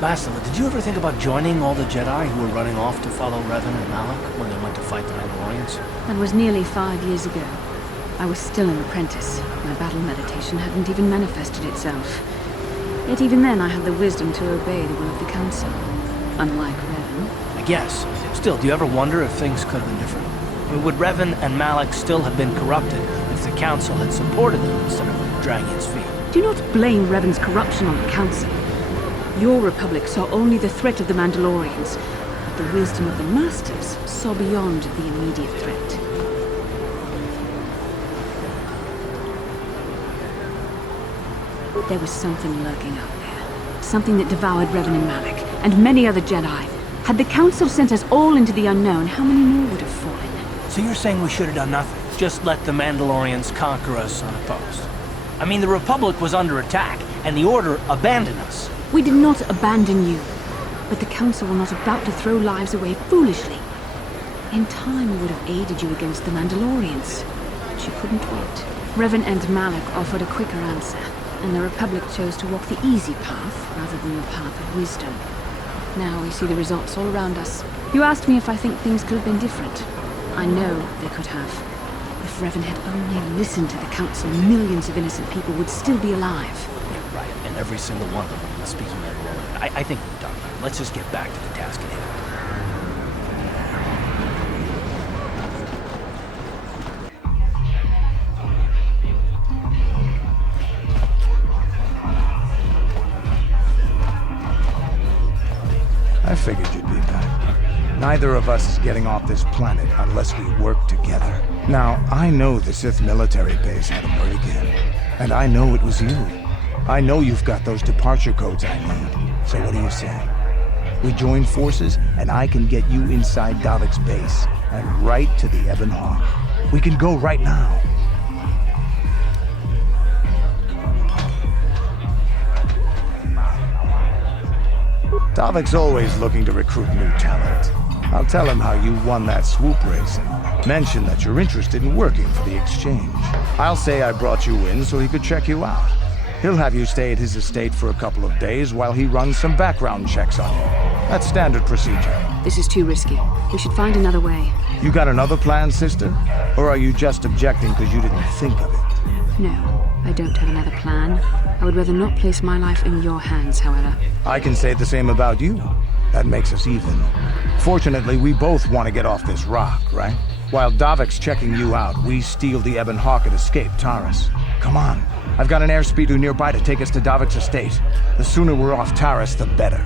Bastila, did you ever think about joining all the Jedi who were running off to follow Revan and Malak when they went to fight the Mandalorians? That was nearly 5 years ago. I was still an apprentice. My battle meditation hadn't even manifested itself. Yet even then I had the wisdom to obey the will of the Council. Unlike Revan. I guess. Still, do you ever wonder if things could have been different? I mean, would Revan and Malak still have been corrupted if the Council had supported them instead of dragging its feet? Do not blame Revan's corruption on the Council. Your Republic saw only the threat of the Mandalorians, but the wisdom of the Masters saw beyond the immediate threat. There was something lurking out there. Something that devoured Revan and Malak, and many other Jedi. Had the Council sent us all into the unknown, how many more would have fallen? So you're saying we should have done nothing? Just let the Mandalorians conquer us unopposed? I mean, the Republic was under attack, and the Order abandoned us. We did not abandon you, but the Council were not about to throw lives away foolishly. In time, we would have aided you against the Mandalorians, but you couldn't wait. Revan and Malak offered a quicker answer, and the Republic chose to walk the easy path rather than the path of wisdom. Now we see the results all around us. You asked me if I think things could have been different. I know they could have. If Revan had only listened to the Council, millions of innocent people would still be alive. Yeah, right, and every single one of them speaking Mandalorian. I think we're done. Let's just get back to the task at hand. I figured you'd be back. Neither of us is getting off this planet unless we work together. Now, I know the Sith military base had a break-in, and I know it was you. I know you've got those departure codes I need. So what do you say? We join forces, and I can get you inside Davik's base, and right to the Ebon Hawk. We can go right now. Davik's always looking to recruit new talent. I'll tell him how you won that swoop race and mention that you're interested in working for the exchange. I'll say I brought you in so he could check you out. He'll have you stay at his estate for a couple of days while he runs some background checks on you. That's standard procedure. This is too risky. We should find another way. You got another plan, sister? Or are you just objecting because you didn't think of it? No, I don't have another plan. I would rather not place my life in your hands, however. I can say the same about you. That makes us even. Fortunately, we both want to get off this rock, right? While Davik's checking you out, we steal the Ebon Hawk and escape Taris. Come on. I've got an airspeeder nearby to take us to Davik's estate. The sooner we're off Taris, the better.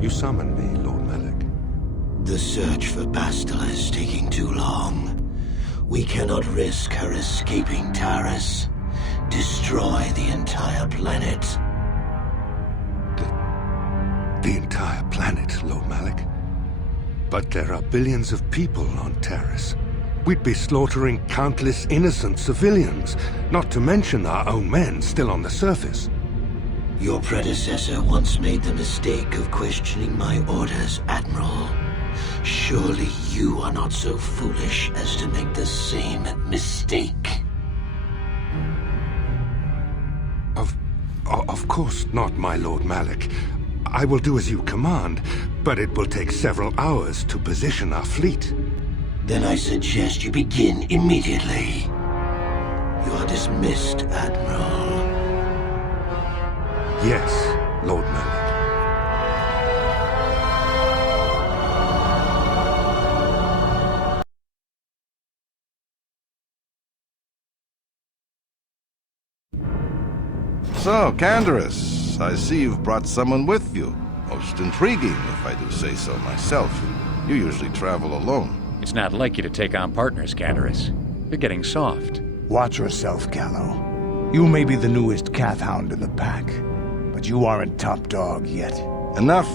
You summoned me, Lord Malak. The search for Bastila is taking too long. We cannot risk her escaping Taris. Destroy the entire planet. The entire planet, Lord Malak? But there are billions of people on Taris. We'd be slaughtering countless innocent civilians, not to mention our own men still on the surface. Your predecessor once made the mistake of questioning my orders, Admiral. Surely you are not so foolish as to make the same mistake. Of course not, my Lord Malak. I will do as you command, but it will take several hours to position our fleet. Then I suggest you begin immediately. You are dismissed, Admiral. Yes, Lord Malak. So, Canderous, I see you've brought someone with you. Most intriguing, if I do say so myself. You usually travel alone. It's not like you to take on partners, Canderous. You're getting soft. Watch yourself, Callow. You may be the newest Cath Hound in the pack, but you aren't top dog yet. Enough!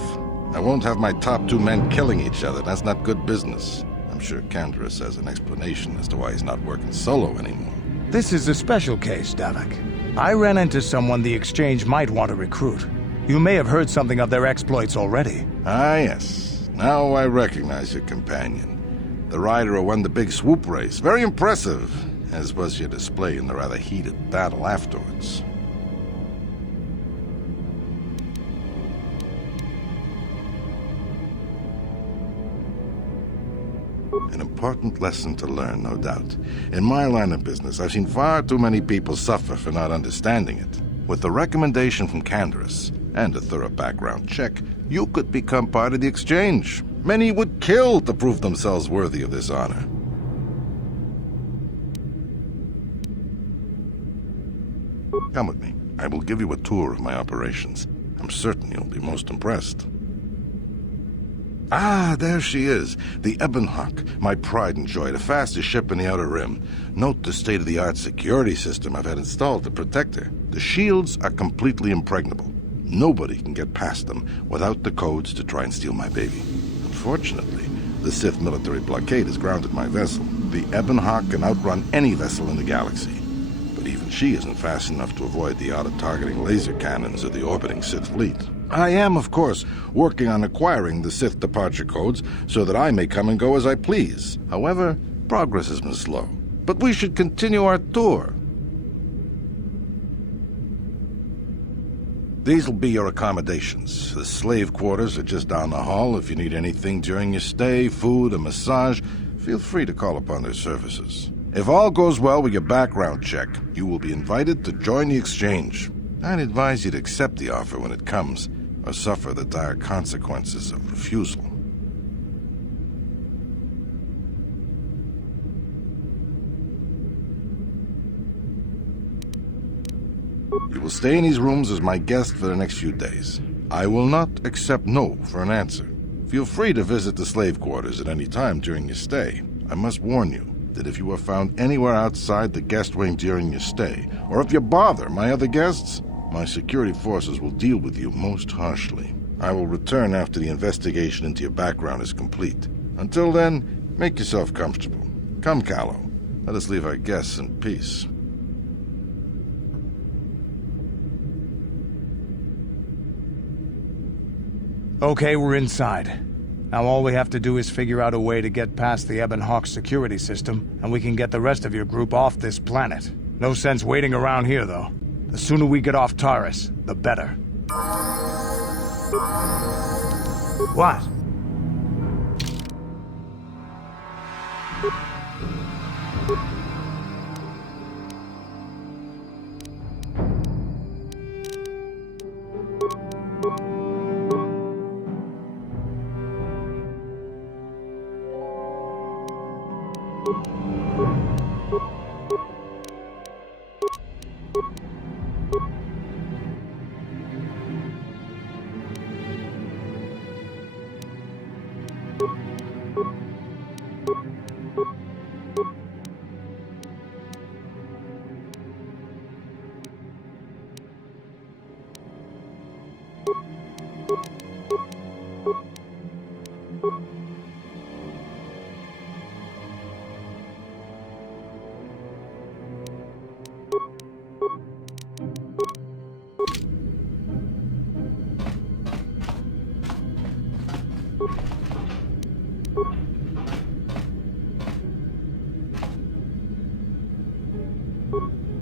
I won't have my top 2 men killing each other. That's not good business. I'm sure Canderous has an explanation as to why he's not working solo anymore. This is a special case, Davik. I ran into someone the Exchange might want to recruit. You may have heard something of their exploits already. Ah, yes. Now I recognize your companion. The rider who won the big swoop race. Very impressive, as was your display in the rather heated battle afterwards. An important lesson to learn, no doubt. In my line of business, I've seen far too many people suffer for not understanding it. With the recommendation from Canderous and a thorough background check, you could become part of the Exchange. Many would kill to prove themselves worthy of this honor. Come with me. I will give you a tour of my operations. I'm certain you'll be most impressed. Ah, there she is. The Ebonhawk, my pride and joy, the fastest ship in the Outer Rim. Note the state-of-the-art security system I've had installed to protect her. The shields are completely impregnable. Nobody can get past them without the codes to try and steal my baby. Unfortunately, the Sith military blockade has grounded my vessel. The Ebonhawk can outrun any vessel in the galaxy. But even she isn't fast enough to avoid the auto-targeting laser cannons of the orbiting Sith fleet. I am, of course, working on acquiring the Sith departure codes so that I may come and go as I please. However, progress has been slow. But we should continue our tour. These will be your accommodations. The slave quarters are just down the hall. If you need anything during your stay, food, a massage, feel free to call upon their services. If all goes well with your background check, you will be invited to join the Exchange. I'd advise you to accept the offer when it comes, or suffer the dire consequences of refusal. You will stay in these rooms as my guest for the next few days. I will not accept no for an answer. Feel free to visit the slave quarters at any time during your stay. I must warn you that if you are found anywhere outside the guest wing during your stay, or if you bother my other guests, my security forces will deal with you most harshly. I will return after the investigation into your background is complete. Until then, make yourself comfortable. Come, Callow. Let us leave our guests in peace. Okay, we're inside. Now all we have to do is figure out a way to get past the Ebonhawk security system, and we can get the rest of your group off this planet. No sense waiting around here, though. The sooner we get off Taris, the better. What?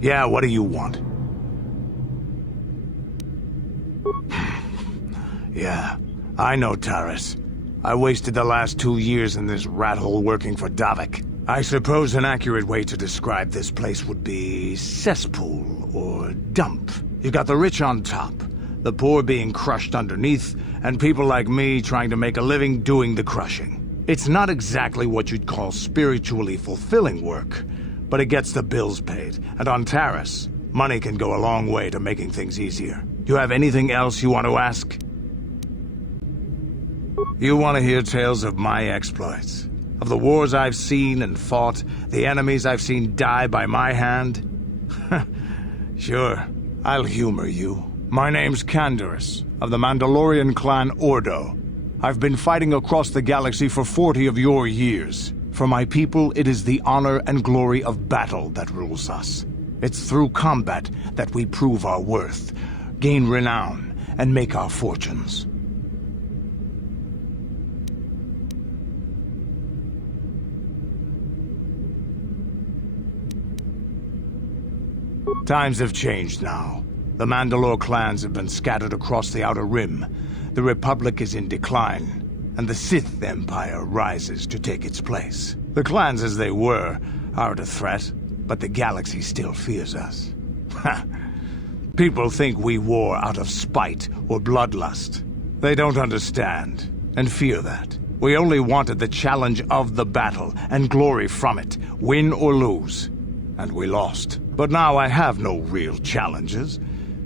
Yeah, what do you want? Yeah, I know Taris. I wasted the last 2 years in this rat hole working for Davik. I suppose an accurate way to describe this place would be cesspool or dump. You got the rich on top, the poor being crushed underneath, and people like me trying to make a living doing the crushing. It's not exactly what you'd call spiritually fulfilling work, but it gets the bills paid. And on Taris, money can go a long way to making things easier. You have anything else you want to ask? You want to hear tales of my exploits? Of the wars I've seen and fought, the enemies I've seen die by my hand? Sure, I'll humor you. My name's Canderous, of the Mandalorian clan Ordo. I've been fighting across the galaxy for 40 of your years. For my people, it is the honor and glory of battle that rules us. It's through combat that we prove our worth, gain renown, and make our fortunes. Times have changed now. The Mandalore clans have been scattered across the Outer Rim. The Republic is in decline, and the Sith Empire rises to take its place. The clans as they were aren't a threat, but the galaxy still fears us. People think we war out of spite or bloodlust. They don't understand, and fear that. We only wanted the challenge of the battle, and glory from it, win or lose. And we lost. But now I have no real challenges.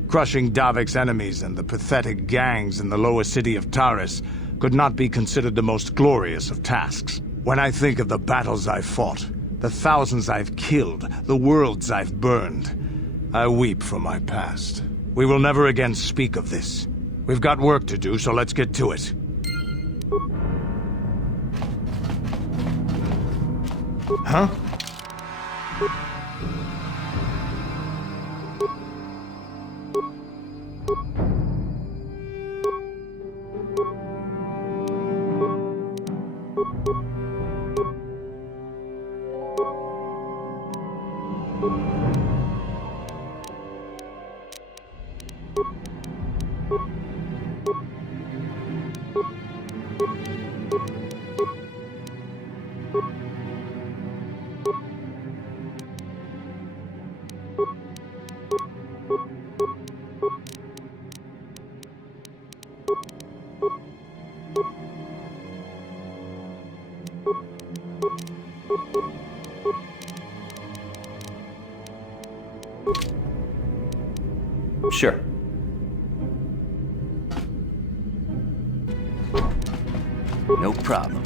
Crushing Davik's enemies and the pathetic gangs in the lower city of Taris could not be considered the most glorious of tasks. When I think of the battles I've fought, the thousands I've killed, the worlds I've burned, I weep for my past. We will never again speak of this. We've got work to do, so let's get to it. Huh? Sure. No problem.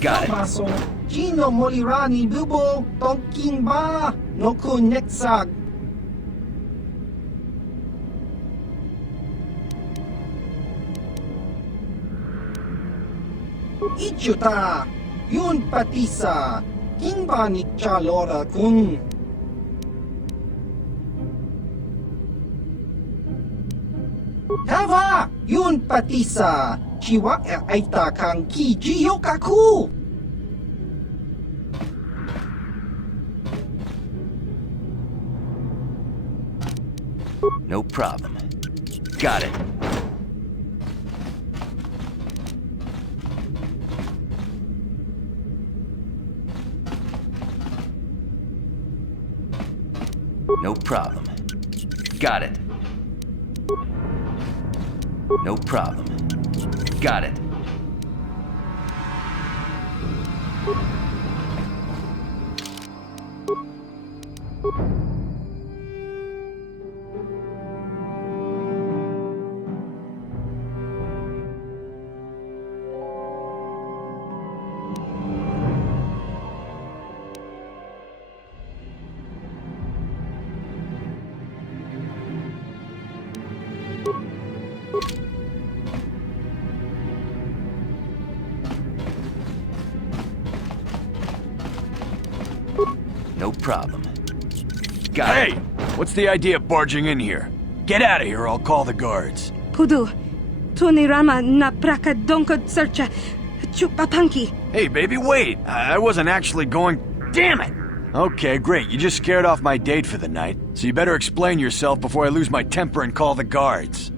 Got it. Maso, Gino Molirani Bubo, Tonking Ba, Noku Nexag. Ichuta, Yun Patisa, Kingba ni Chalora Kun. Hava, Yun Patisa, Chiwak Aita Kang Ki Jiyokaku. No problem. Got it. No problem. Got it. No problem. Got it. No problem. Got it. Hey! What's the idea of barging in here? Get out of here or I'll call the guards. Pudu, Tunirama na praka donko searcha chupapanki. Hey, baby, wait! I wasn't actually going... Damn it! Okay, great. You just scared off my date for the night, so you better explain yourself before I lose my temper and call the guards.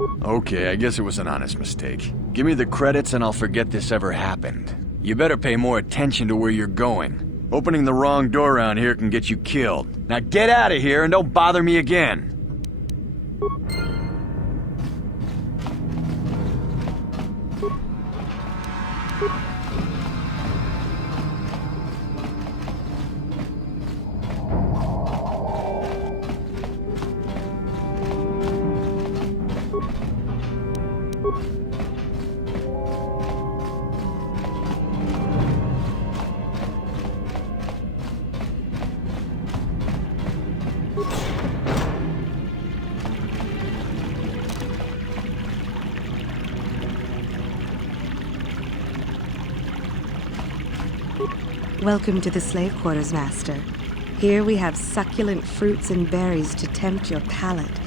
Okay, I guess it was an honest mistake. Give me the credits and I'll forget this ever happened. You better pay more attention to where you're going. Opening the wrong door around here can get you killed. Now get out of here and don't bother me again. Welcome to the slave quarters, Master. Here we have succulent fruits and berries to tempt your palate,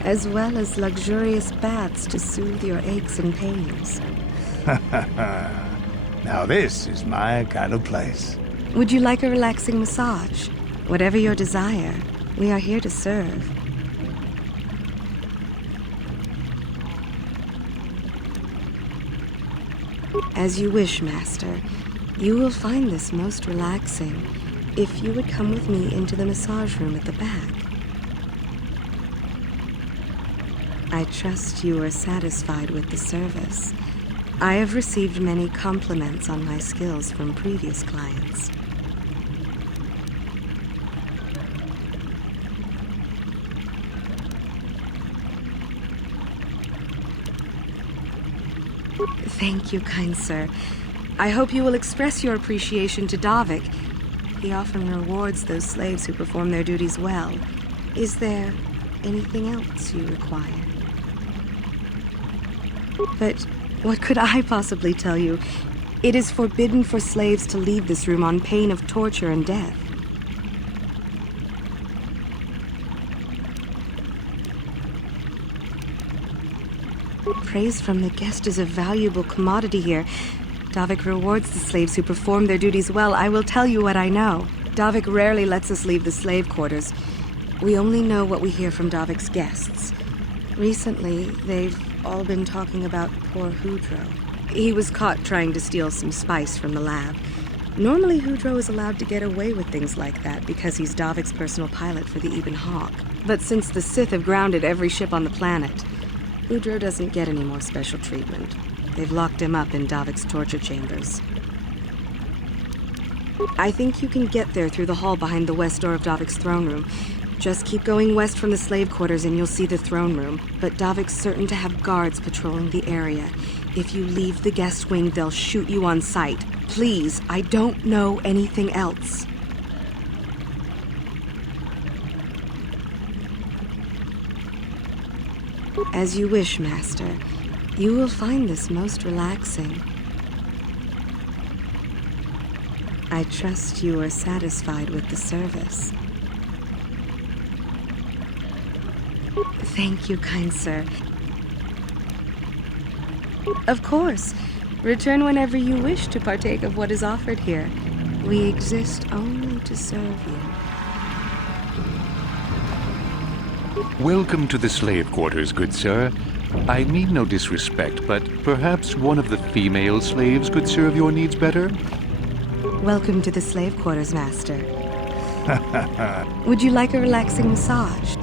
as well as luxurious baths to soothe your aches and pains. Now this is my kind of place. Would you like a relaxing massage? Whatever your desire, we are here to serve. As you wish, Master. You will find this most relaxing if you would come with me into the massage room at the back. I trust you are satisfied with the service. I have received many compliments on my skills from previous clients. Thank you, kind sir. I hope you will express your appreciation to Davik. He often rewards those slaves who perform their duties well. Is there anything else you require? But what could I possibly tell you? It is forbidden for slaves to leave this room on pain of torture and death. Praise from the guest is a valuable commodity here. Davik rewards the slaves who perform their duties well. I will tell you what I know. Davik rarely lets us leave the slave quarters. We only know what we hear from Davik's guests. Recently, they've all been talking about poor Hudro. He was caught trying to steal some spice from the lab. Normally, Hudro is allowed to get away with things like that because he's Davik's personal pilot for the Ebon Hawk. But since the Sith have grounded every ship on the planet, Hudro doesn't get any more special treatment. They've locked him up in Davik's torture chambers. I think you can get there through the hall behind the west door of Davik's throne room. Just keep going west from the slave quarters and you'll see the throne room. But Davik's certain to have guards patrolling the area. If you leave the guest wing, they'll shoot you on sight. Please, I don't know anything else. As you wish, Master. You will find this most relaxing. I trust you are satisfied with the service. Thank you, kind sir. Of course. Return whenever you wish to partake of what is offered here. We exist only to serve you. Welcome to the slave quarters, good sir. I mean no disrespect, but perhaps one of the female slaves could serve your needs better? Welcome to the slave quarters, Master. Would you like a relaxing massage?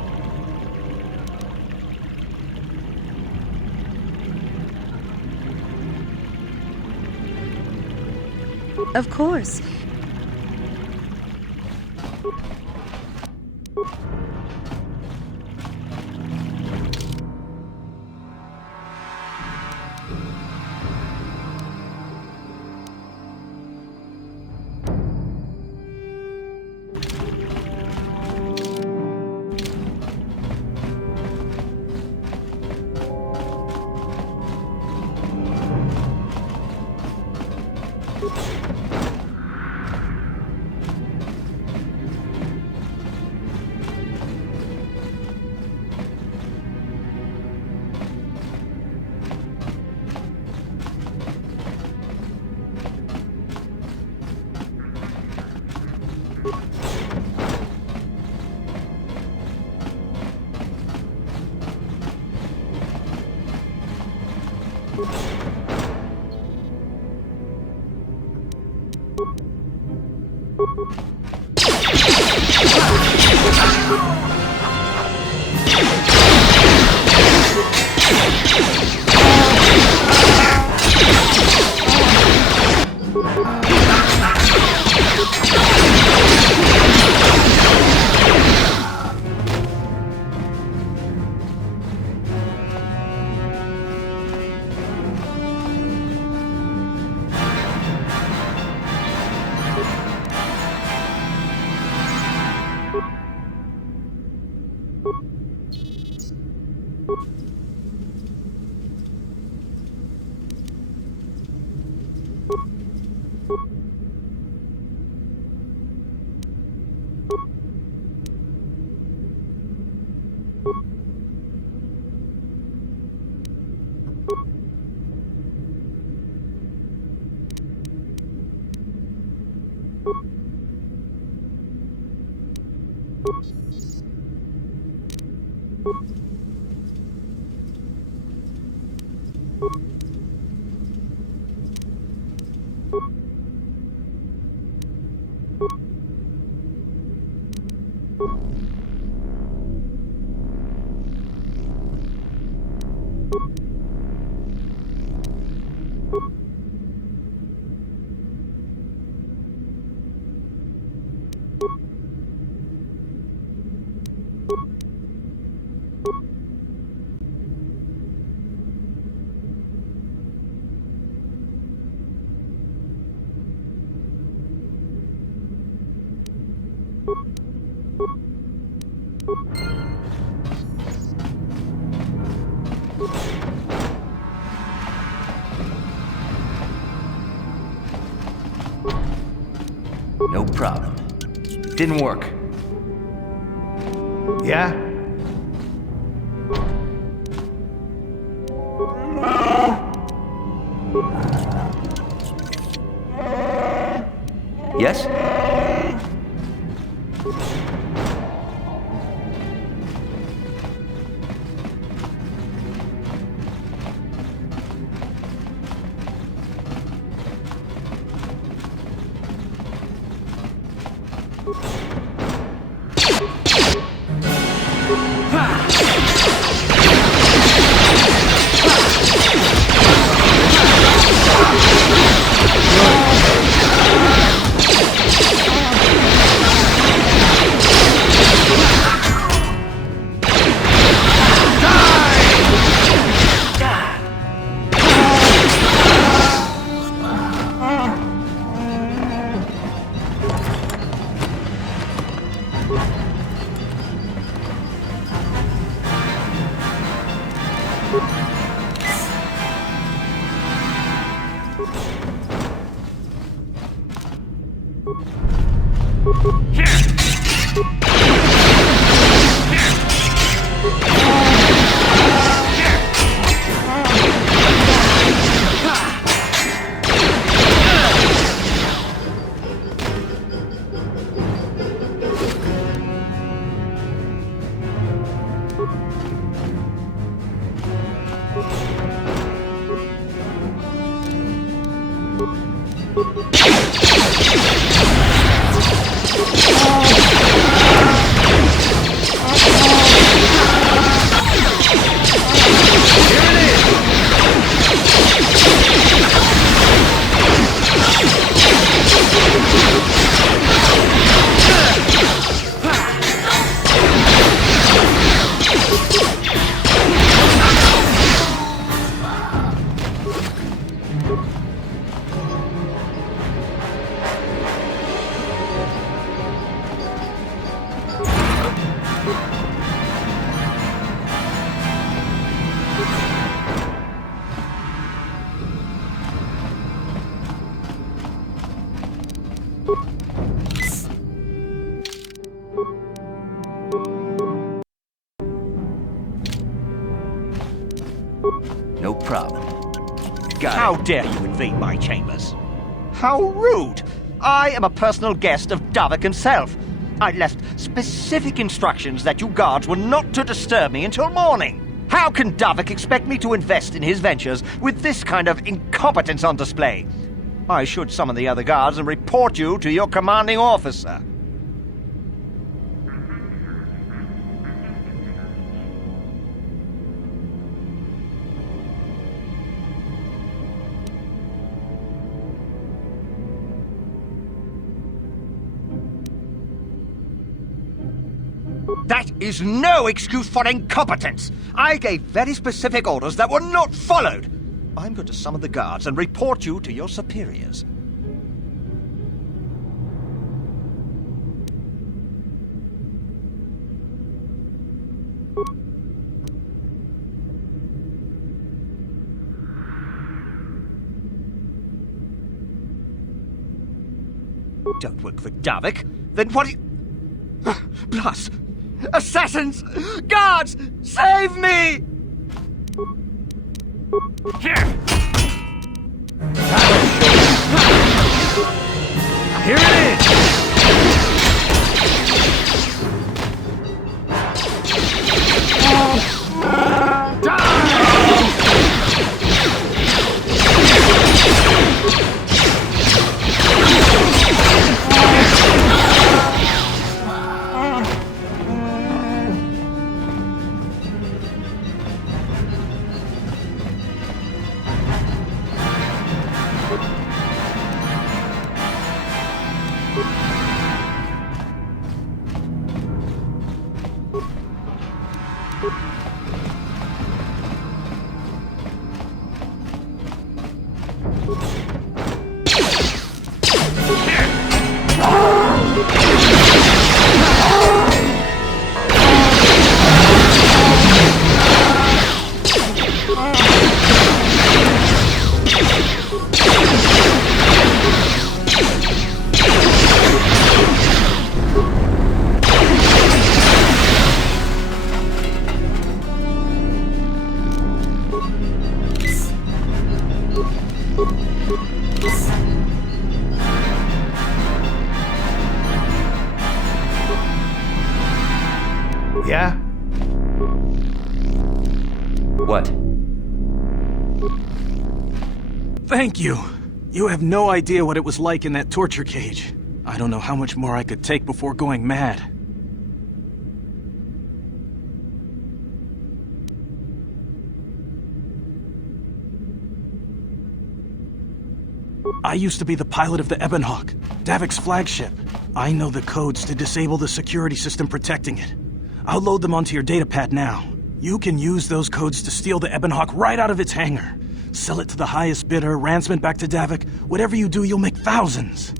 Of course. No problem. Didn't work. Yeah? Yes? No problem. Got How it. dare you invade my chambers? How rude! I am a personal guest of Davik himself. I left specific instructions that you guards were not to disturb me until morning. How can Davik expect me to invest in his ventures with this kind of incompetence on display? I should summon the other guards and report you to your commanding officer. That is no excuse for incompetence! I gave very specific orders that were not followed! I'm going to summon the guards and report you to your superiors. Don't work for Davik? Then what do you... Plus... Assassins! Guards! Save me! Here! Here it is! Yeah? What? Thank you. You have no idea what it was like in that torture cage. I don't know how much more I could take before going mad. I used to be the pilot of the Ebonhawk, Davik's flagship. I know the codes to disable the security system protecting it. I'll load them onto your datapad now. You can use those codes to steal the Ebonhawk right out of its hangar. Sell it to the highest bidder, ransom it back to Davik. Whatever you do, you'll make thousands.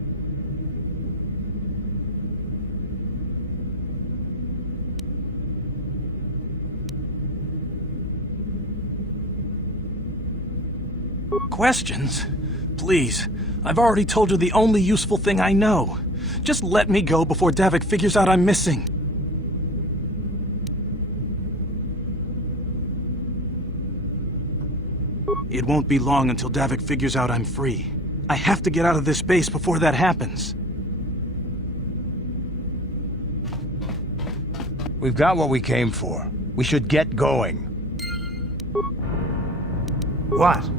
Questions? Please, I've already told you the only useful thing I know. Just let me go before Davik figures out I'm missing. It won't be long until Davik figures out I'm free. I have to get out of this base before that happens. We've got what we came for. We should get going. What?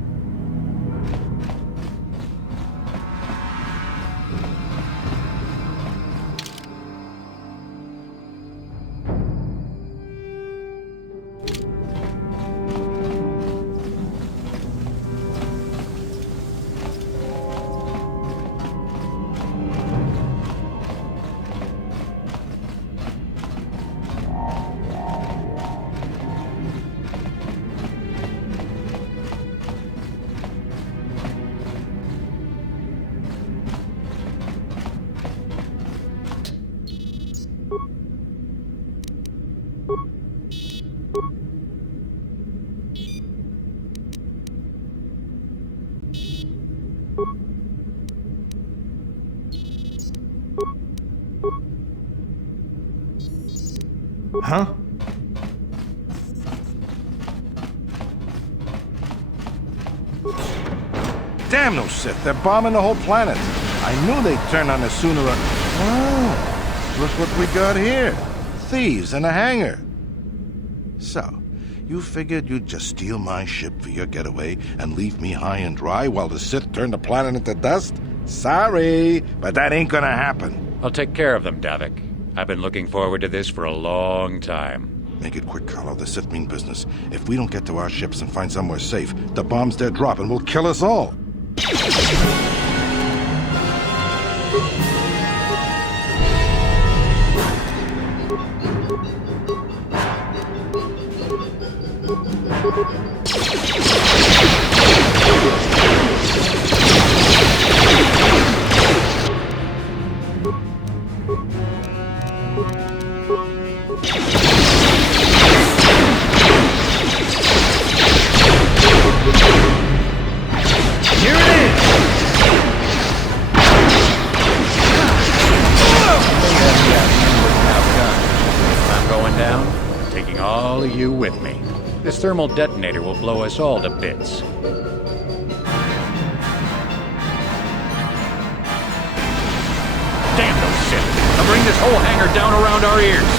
Huh? Damn those Sith, they're bombing the whole planet. I knew they'd turn on us sooner or... Oh, look what we got here. Thieves in a hangar. So, You figured you'd just steal my ship for your getaway and leave me high and dry while the Sith turn the planet into dust? Sorry, but that ain't gonna happen. I'll take care of them, Davik. I've been looking forward to this for a long time. Make it quick, Carlo. The Sith mean business. If we don't get to our ships and find somewhere safe, the bombs they're dropping will kill us all. All of you with me. This thermal detonator will blow us all to bits. Damn those Sith! They'll bring this whole hangar down around our ears!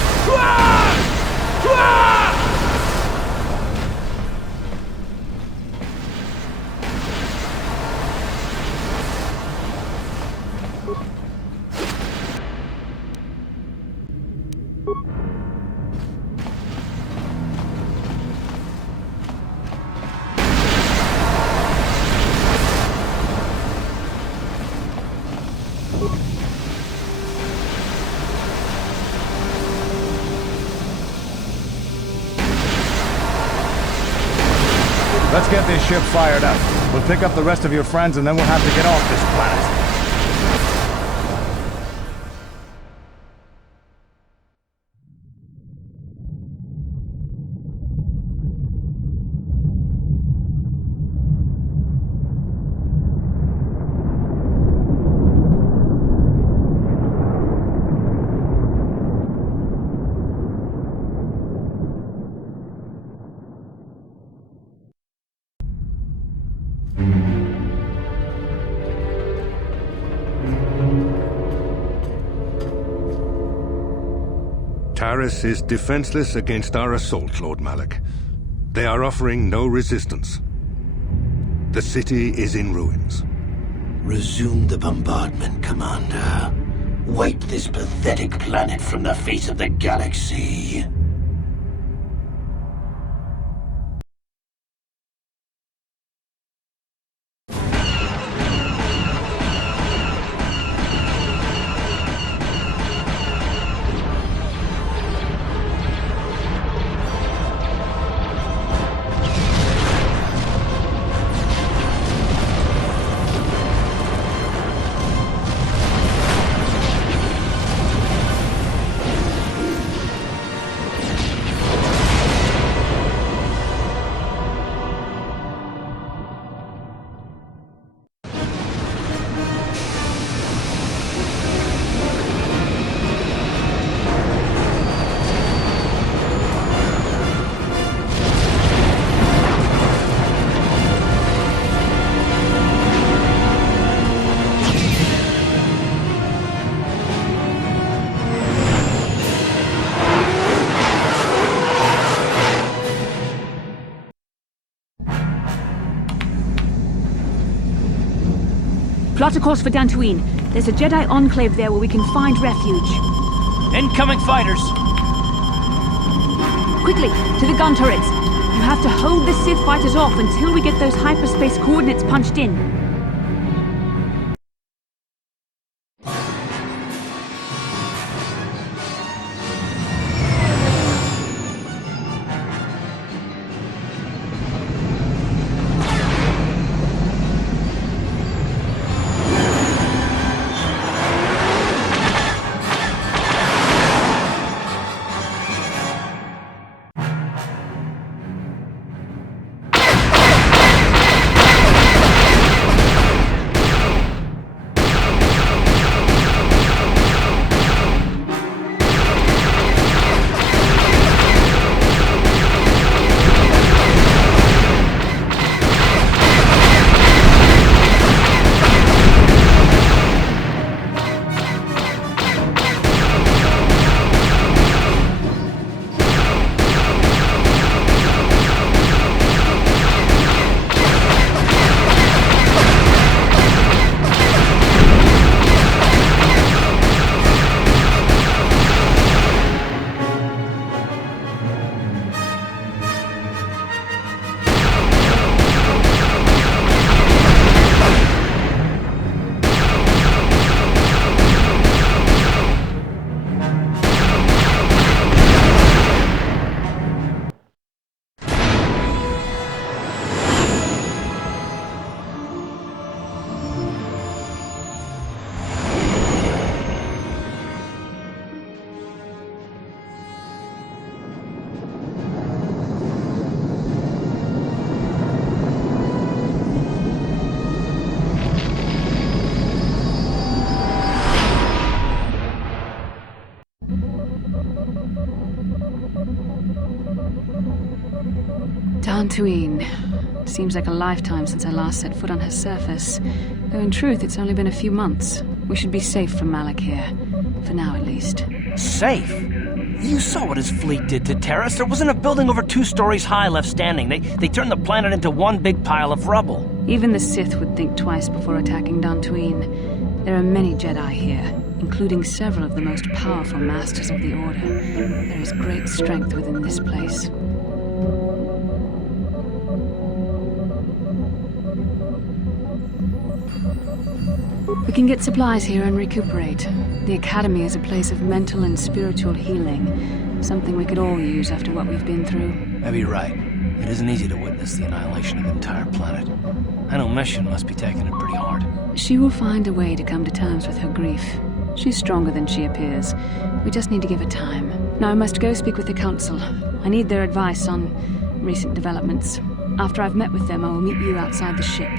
Let's get this ship fired up. We'll pick up the rest of your friends and then we'll have to get off this planet. Taris is defenseless against our assault, Lord Malak. They are offering no resistance. The city is in ruins. Resume the bombardment, Commander. Wipe this pathetic planet from the face of the galaxy. Plot a course for Dantooine. There's a Jedi enclave there where we can find refuge. Incoming fighters! Quickly, to the gun turrets. You have to hold the Sith fighters off until we get those hyperspace coordinates punched in. Dantooine. Seems like a lifetime since I last set foot on her surface. Though in truth, it's only been a few months. We should be safe from Malak here. For now, at least. Safe? You saw what his fleet did to Taris. There wasn't a building over 2 stories high left standing. They turned the planet into one big pile of rubble. Even the Sith would think twice before attacking Dantooine. There are many Jedi here, including several of the most powerful masters of the Order. There is great strength within this place. We can get supplies here and recuperate. The Academy is a place of mental and spiritual healing. Something we could all use after what we've been through. Maybe right. It isn't easy to witness the annihilation of an entire planet. I know Mission must be taking it pretty hard. She will find a way to come to terms with her grief. She's stronger than she appears. We just need to give her time. Now I must go speak with the Council. I need their advice on recent developments. After I've met with them, I will meet you outside the ship.